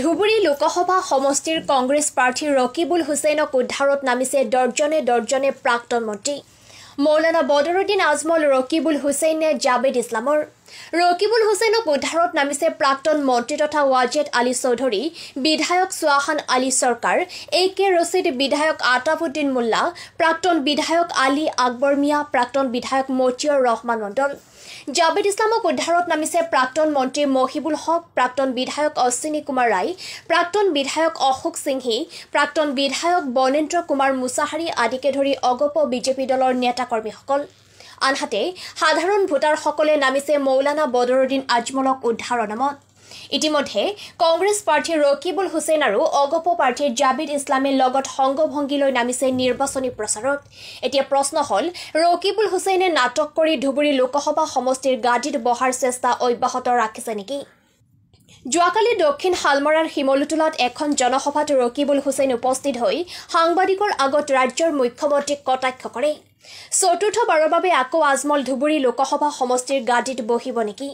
ধুবুৰী লোকসভা সমষ্টিৰ কংগ্ৰেছ প্ৰাৰ্থী ৰকিবুল হুছেইনক উদ্ধাৰত নামিছে দৰ্জনে প্ৰাক্তন মন্ত্ৰী মৌলানা বদৰুদ্দিন আজমল ৰকিবুল হুছেইনে জাবেদ ইছলামৰ ৰকিবুল হুছেইনক উদ্ধাৰত নামিছে প্ৰাক্তন মন্ত্ৰী তথা ৱাজেদ আলী চৌধুৰী বিধায়ক সুৱাহান আলী চৰকাৰ একে ৰছিদ বিধায়ক আতাবুদ্দিন মোল্লা প্ৰাক্তন বিধায়ক আলী আকবৰ মিয়া প্ৰাক্তন বিধায়ক মতিউৰ ৰহমান মণ্ডল জাবেদ ইছলামক উদ্ধাৰত নামিছে প্ৰাক্তন মন্ত্ৰী মহিবুল হক প্ৰাক্তন বিধায়ক অশ্বিনী কুমাৰ ৰায় প্ৰাক্তন বিধায়ক অশোক সিংহি প্ৰাক্তন বিধায়ক বনেন্দ্ৰ কুমাৰ মুছাহাৰী আদিকে ধৰি অগপ বিজেপি দলৰ নেতাকৰ্মীসকল আনহাতে সাধাৰণ ভোটাৰসকলে নামিছে মৌলানা বদৰুদ্দিন আজমলক উদ্ধাৰৰ নামত ইতিমধ্যে কংগ্ৰেছ প্ৰাৰ্থী ৰকিবুল হুছেইন আৰু অগপ প্ৰাৰ্থী জাবেদ ইছলামে লগত সংগভংগীলৈ নামিছে নিৰ্বাচনী প্ৰচাৰত এতিয়া প্ৰশ্ন হ'ল ৰকিবুল হুছেইনে নাটক কৰি ধুবুৰী লোকসভা সমষ্টিৰ গাদীত বহাৰ চেষ্টা অব্যাহত ৰাখিছে নেকি যোৱাকালি দক্ষিণ হালমৰাৰ শিমলুতলাত এখন জনসভাত ৰকিবুল হুছেইন উপস্থিত হৈ সাংবাদিকৰ আগত ৰাজ্যৰ মুখ্যমন্ত্ৰীক কটাক্ষ কৰে চতুৰ্থবাৰৰ বাবে আকৌ আজমল ধুবুৰী লোকসভা সমষ্টিৰ গাদীত বহিব নেকি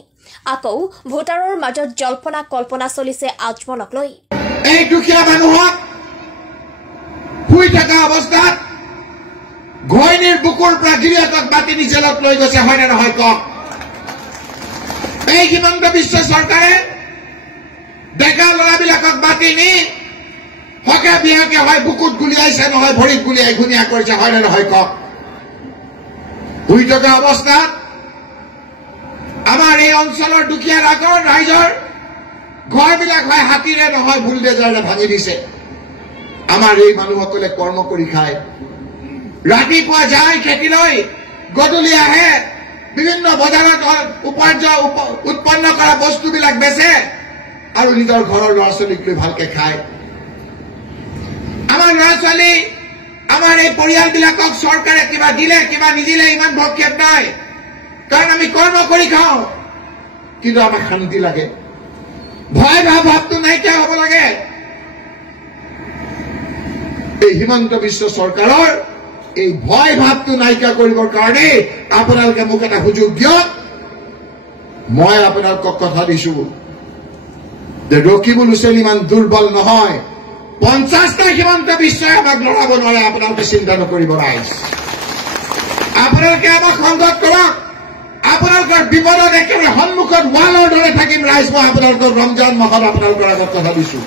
আকৌ ভোটাৰৰ মাজত জল্পনা কল্পনা চলিছে আজমলক লৈ এই দুখীয়া মানুহক শুই থকা অৱস্থাত ঘৈণীৰ বুকুৰ পৰা গিৰিয়েকক বাতি নি জেলত লৈ গৈছে হয়নে নহয় কওক এই হিমন্ত বিশ্ব চৰকাৰে ডেকা ল'ৰাবিলাকক বাতি নি হকে বিয়াকে হয় বুকুত গুলিয়াইছে নহয় ভৰিত গুলিয়াই ঘূণীয়া কৰিছে হয়নে নহয় কওক শুই থকা অৱস্থাত আমাৰ এই অঞ্চলৰ দুখীয়া ৰাইজৰ ঘৰবিলাক হয় হাতীৰে নহয় বুলডেজাৰে ভাঙি দিছে আমাৰ এই মানুহসকলে কৰ্ম কৰি খায় ৰাতিপুৱা যায় খেতিলৈ গধূলি আহে বিভিন্ন বজাৰত উৎপন্ন কৰা বস্তুবিলাক বেচে আৰু নিজৰ ঘৰৰ ল'ৰা ছোৱালীক লৈ ভালকে খায় আমাৰ ল'ৰা ছোৱালী আমাৰ এই পৰিয়ালবিলাকক চৰকাৰে কিবা দিলে কিবা নিদিলে ইমান ভক্ষেপ নাই কাৰণ আমি কৰ্ম কৰি খাওঁ কিন্তু আমাক শান্তি লাগে ভয় ভাৱটো নাইকিয়া হ'ব লাগে এই হিমন্ত বিশ্ব চৰকাৰৰ এই ভয় ভাৱটো নাইকিয়া কৰিবৰ কাৰণে আপোনালোকে মোক এটা সুযোগ দিয়ক মই আপোনালোকক কথা দিছো যে ৰকিবুল হুছেইন ইমান দুৰ্বল নহয় 50টা হিমন্ত বিশ্বই আমাক লৰাব নোৱাৰে আপোনালোকে চিন্তা নকৰিব ৰাইজ আপোনালোকে আমাক সংগত কৰক আপোনালোকৰ বিপদত একেবাৰে সন্মুখত ৱালৰ দৰে থাকিম ৰাইজ মই আপোনালোকৰ ৰমজান মাহত আপোনালোকৰ আগত কথা দিছো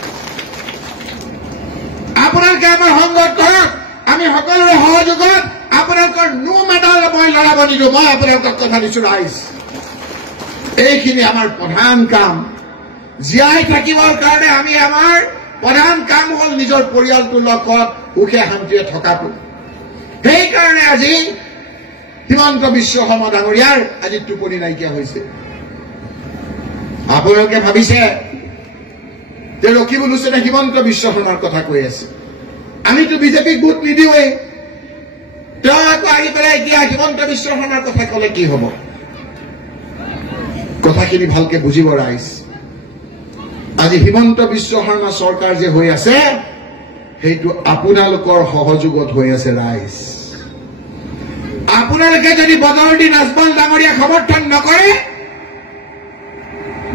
আপোনালোকে আমাৰ সংগত কৰক আমি সকলোৰে সহযোগত আপোনালোকৰ নো মেডাল মই লৰাব নিদিওঁ মই আপোনালোকক কথা দিছো ৰাইজ এইখিনি আমাৰ প্ৰধান কাম জীয়াই থাকিবৰ কাৰণে আমি আমাৰ প্ৰধান কাম হ'ল নিজৰ পৰিয়ালটোৰ লগত সুখে শান্তিৰে থকাটো সেইকাৰণে আজি হিমন্ত বিশ্ব শৰ্মা ডাঙৰীয়াৰ আজি টোপনি নাইকিয়া হৈছে আপোনালোকে ভাবিছে যে ৰকিবুল হুছেইনে হিমন্ত বিশ্ব শৰ্মাৰ কথা কৈ আছে আমিতো বিজেপিক ভোট নিদিওঁৱেই তেওঁ আকৌ আহি পেলাই এতিয়া হিমন্ত বিশ্ব শৰ্মাৰ কথা ক'লে কি হ'ব কথাখিনি ভালকে বুজিব ৰাইজ আজি হিমন্ত বিশ্ব শৰ্মা চৰকাৰ যে হৈ আছে সেইটো আপোনালোকৰ সহযোগত হৈ আছে ৰাইজ আপোনালোকে যদি বদৰুদ্দিন আজমল ডাঙৰীয়াক সমৰ্থন নকৰে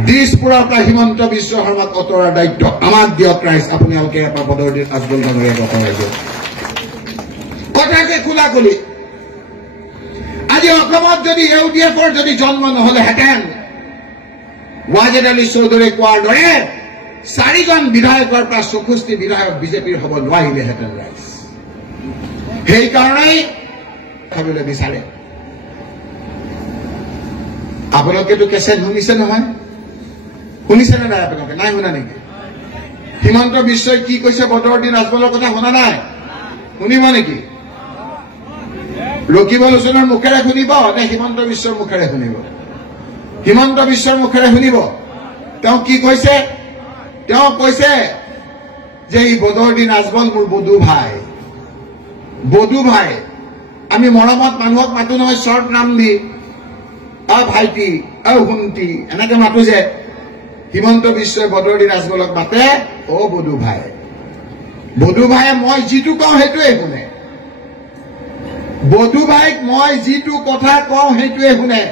দিছপুৰৰ পৰা হিমন্ত বিশ্ব শৰ্মাক অতৰাৰ দায়িত্ব আমাক দিয়ক ৰাইজ আপোনালোকে এটা বদৰুদ্দিন আজমল ডাঙৰীয়াক অতৰাই দিয়ক কথাকে খোলাখুলি আজি অসমত যদি ইউডিএফৰ যদি জন্ম নহলেহেঁতেন ৱাজেদ আলী চৌধুৰীয়ে কোৱাৰ দৰে 4জন বিধায়কৰ পৰা 64টি বিধায়ক বিজেপিৰ হ'ব নোৱাৰিলেহেঁতেন ৰাইজ সেইকাৰণেই খাবলৈ বিচাৰে আপোনালোকেতো কেছেট শুনিছে নহয় শুনিছেনে নাই আপোনালোকে নাই শুনা নেকি হিমন্ত বিশ্বই কি কৈছে বদৰুদ্দিন আজমলৰ কথা শুনা নাই শুনিব নেকি ৰকিবুল হুছেইনৰ মুখেৰে শুনিব নে হিমন্ত বিশ্বৰ মুখেৰে শুনিব হিমন্ত বিশ্বৰ মুখেৰে শুনিব তেওঁ কি কৈছে তেওঁ কৈছে যে এই বদৰুদ্দিন আজমল মোৰ বধু ভাই আমি মৰমত মানুহক মাতো নহয় শ্বৰ্ট নাম দি ভাইটি শুন্তি এনেকে মাতো যে হিমন্ত বিশ্বই বদৰুদ্দিন আজমলক মাতে বধু ভাইয়ে মই যিটো কওঁ সেইটোৱে শুনে বধু ভাইক মই যিটো কথা কওঁ সেইটোৱে শুনে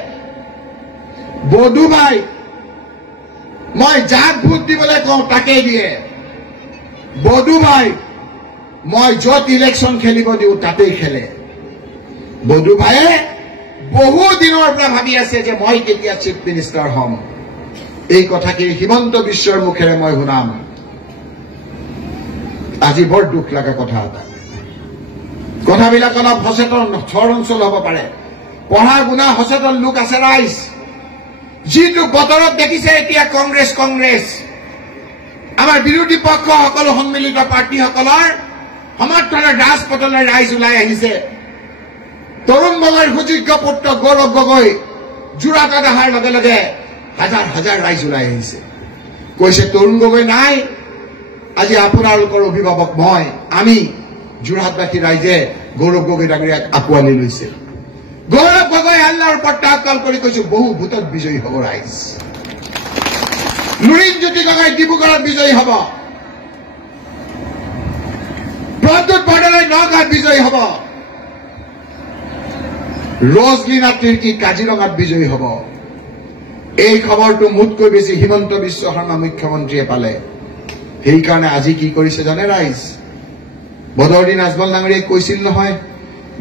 বধু ভাই মই যাক ভোট দিবলৈ কওঁ তাকেই দিয়ে বধু ভাই মই য'ত ইলেকশ্যন খেলিব দিওঁ তাতেই খেলে বধু ভাইয়ে বহু দিনৰ পৰা ভাবি আছে যে মই কেতিয়া চিফ মিনিষ্টাৰ হ'ম এই কথাখিনি হিমন্ত বিশ্বৰ মুখেৰে মই শুনাম আজি বৰ দুখ লগা কথা এটা কথাবিলাক অলপ সচেতন চৰ অঞ্চল হ'ব পাৰে পঢ়া শুনা সচেতন লোক আছে ৰাইজ যিটো বতৰত দেখিছে এতিয়া কংগ্ৰেছ আমাৰ বিৰোধী পক্ষ সকলো সন্মিলিত পাৰ্টীসকলৰ সমৰ্থনৰ ৰাজপথলৈ ৰাইজ ওলাই আহিছে তৰুণ গগৈৰ সুযোগ্য পুত্ৰ গৌৰৱ গগৈ যোৰাকাত অহাৰ লগে লগে হাজাৰ হাজাৰ ৰাইজ ওলাই আহিছে কৈছে তৰুণ গগৈ নাই আজি আপোনালোকৰ অভিভাৱক মই আমি যোৰহাটবাসী ৰাইজে গৌৰৱ গগৈ ডাঙৰীয়াক আঁকোৱালি লৈছে গৌৰৱ গগৈ আল্লাহৰ প্ৰত্যাহ্বান কৰি কৈছো বহু ভোটত বিজয়ী হ'ব ৰাইজ লুৰিণজ্যোতি গগৈ ডিব্ৰুগড়ত বিজয়ী হ'ব প্ৰদ্যুৎ বৰদলৈ নগাঁৱত বিজয়ী হ'ব ৰজলীনা তিৰ্কী কাজিৰঙাত বিজয়ী হ'ব এই খবৰটো মোতকৈ বেছি হিমন্ত বিশ্ব শৰ্মা মুখ্যমন্ত্ৰীয়ে পালে সেইকাৰণে আজি কি কৰিছে জানে ৰাইজ বদৰুদ্দিন আজমল ডাঙৰীয়াই কৈছিল নহয়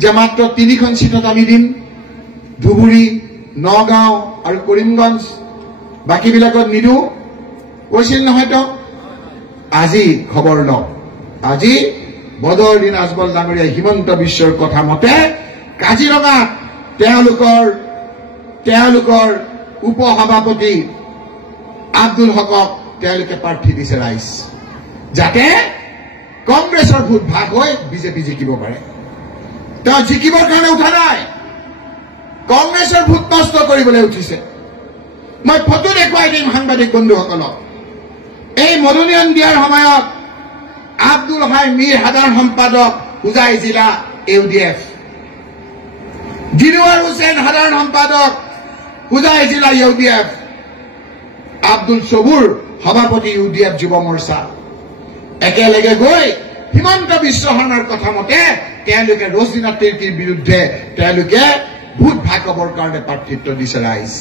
যে মাত্ৰ 3খন সিটত আমি দিম ধুবুৰী নগাঁও আৰু কৰিমগঞ্জ বাকীবিলাকত নিদো কৈছিল নহয় তো আজি খবৰ লওক আজি বদৰুদ্দিন আজমল ডাঙৰীয়াই হিমন্ত বিশ্বৰ কথা মতে কাজিৰঙাত তেওঁলোকৰ উপসভাপতি আব্দুল হকক তেওঁলোকে প্ৰাৰ্থী দিছে ৰাইজ যাতে কংগ্ৰেছৰ ভোট ভাগ হৈ বিজেপি জিকিব পাৰে তেওঁ জিকিবৰ কাৰণে উঠা নাই কংগ্ৰেছৰ ভোট নষ্ট কৰিবলৈ উঠিছে মই ফটো দেখুৱাই দিম সাংবাদিক বন্ধুসকলক এই মনোনয়ন দিয়াৰ সময়ত আব্দুল হাই মীৰ সাধাৰণ সম্পাদক হোজাই জিলা UDF দিলৱাৰ হুছেইন সাধাৰণ সম্পাদক হোজাই জিলা UDF আব্দুল সবুৰ সভাপতি UDF যুৱ মৰ্চা একেলগে গৈ হিমন্ত বিশ্ব শৰ্মাৰ কথা মতে তেওঁলোকে ৰজলীনা তিৰ্কীৰ বিৰুদ্ধে তেওঁলোকে ভোট ভাগ হ'বৰ কাৰণে প্ৰাৰ্থিত্ব দিছে ৰাইজ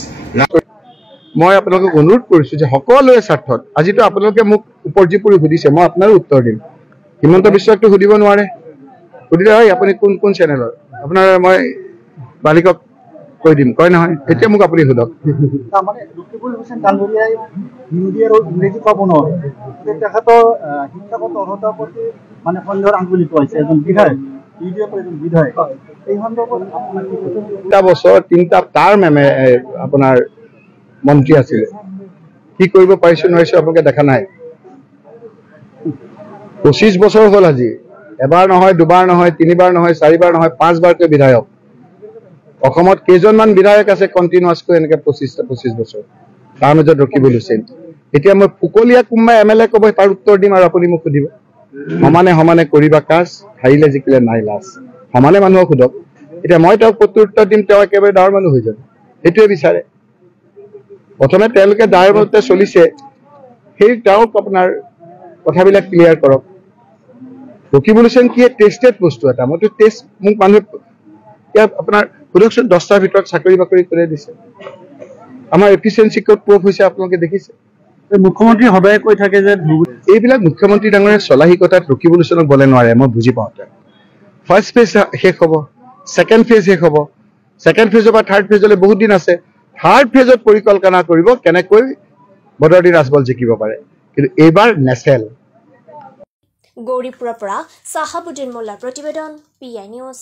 মই আপোনালোকক অনুৰোধ কৰিছো যে সকলোৰে স্বাৰ্থত আজিতো আপোনালোকে মোক উপৰ্যুপৰি সুধিছে মই আপোনাৰো উত্তৰ দিম হিমন্ত বিশ্বকটো সুধিব নোৱাৰে সুধিলে হয় আপুনি কোন চেনেলৰ আপোনাৰ মই বালিকক কৈ দিম কয় নহয় এতিয়া মোক আপুনি সোধক মানে ৰকিবুল হুছেইন ডাঙৰীয়াই হিন্দী আৰু ইংৰাজী ক'ব নোৱাৰে তেখেতৰ শিক্ষাগত অৰ্হতাৰ প্ৰতি মানে সন্দেহৰ আঙুলি টোৱাইছে এজন বিধায়ক UDFৰ এজন বিধায়ক এই সন্দৰ্ভত আপোনাৰ তিনিটা বছৰ তিনিটা টাৰ্ম আপোনাৰ মন্ত্ৰী আছিলে কি কৰিব পাৰিছো নোৱাৰিছো আপোনালোকে দেখা নাই 25 বছৰ হ'ল আজি এবাৰ নহয় দুবাৰ নহয় তিনিবাৰ নহয় চাৰিবাৰ নহয় 5 বাৰকৈ বিধায়ক অসমত কেইজনমান বিধায়ক আছে কণ্টিনিউৱাছকৈ এনেকৈ 25 বছৰ তাৰ মাজত ৰকিবুল হুছেইন এতিয়া মই ফুকলীয়া কোনোবা MLA ক'ব তাৰ উত্তৰ দিম আৰু আপুনি মোক সুধিব সমানে কৰিবা কাজ হাৰিলে জিকিলে নাই লাজ সমানে মানুহক সোধক এতিয়া মই তেওঁক প্ৰত্যুত্তৰ দিম তেওঁ একেবাৰে ডাঙৰ মানুহ হৈ যাব সেইটোৱে বিচাৰে প্ৰথমে তেওঁলোকে ডাঙৰ মতে চলিছে সেই তেওঁক আপোনাৰ কথাবিলাক ক্লিয়াৰ কৰক ৰকিবুল হুছেইন কি টেষ্টেড বস্তু এটা মইতো টেষ্ট মোক মানুহে ইয়াত আপোনাৰ সোধকচোন 10টাৰ ভিতৰত চাকৰি বাকৰি কৰি দিছে আমাৰ এফিচিয়েঞ্চি ক'ত প্ৰুফ হৈছে আপোনালোকে দেখিছে মুখ্যমন্ত্ৰী সদায় কৈ থাকে যে এইবিলাক মুখ্যমন্ত্ৰী ডাঙৰীয়া চলাহীকতাত ৰকিবুল হুছেইনক বলে নোৱাৰে মই বুজি পাওঁ ফাৰ্ষ্ট ফেজ শেষ হ'ব ছেকেণ্ড ফেজ শেষ হ'ব ছেকেণ্ড ফেজৰ পৰা থাৰ্ড ফেজলৈ বহুত দিন আছে থাৰ্ড ফেজত পৰিকল্পনা কৰিব কেনেকৈ বদৰুদ্দিন আজমল জিকিব পাৰে কিন্তু এইবাৰ নেচেল গৌৰীপুৰৰ পৰা চাহাবুদ্দিন মোল্লাৰ প্ৰতিবেদন PI নিউজ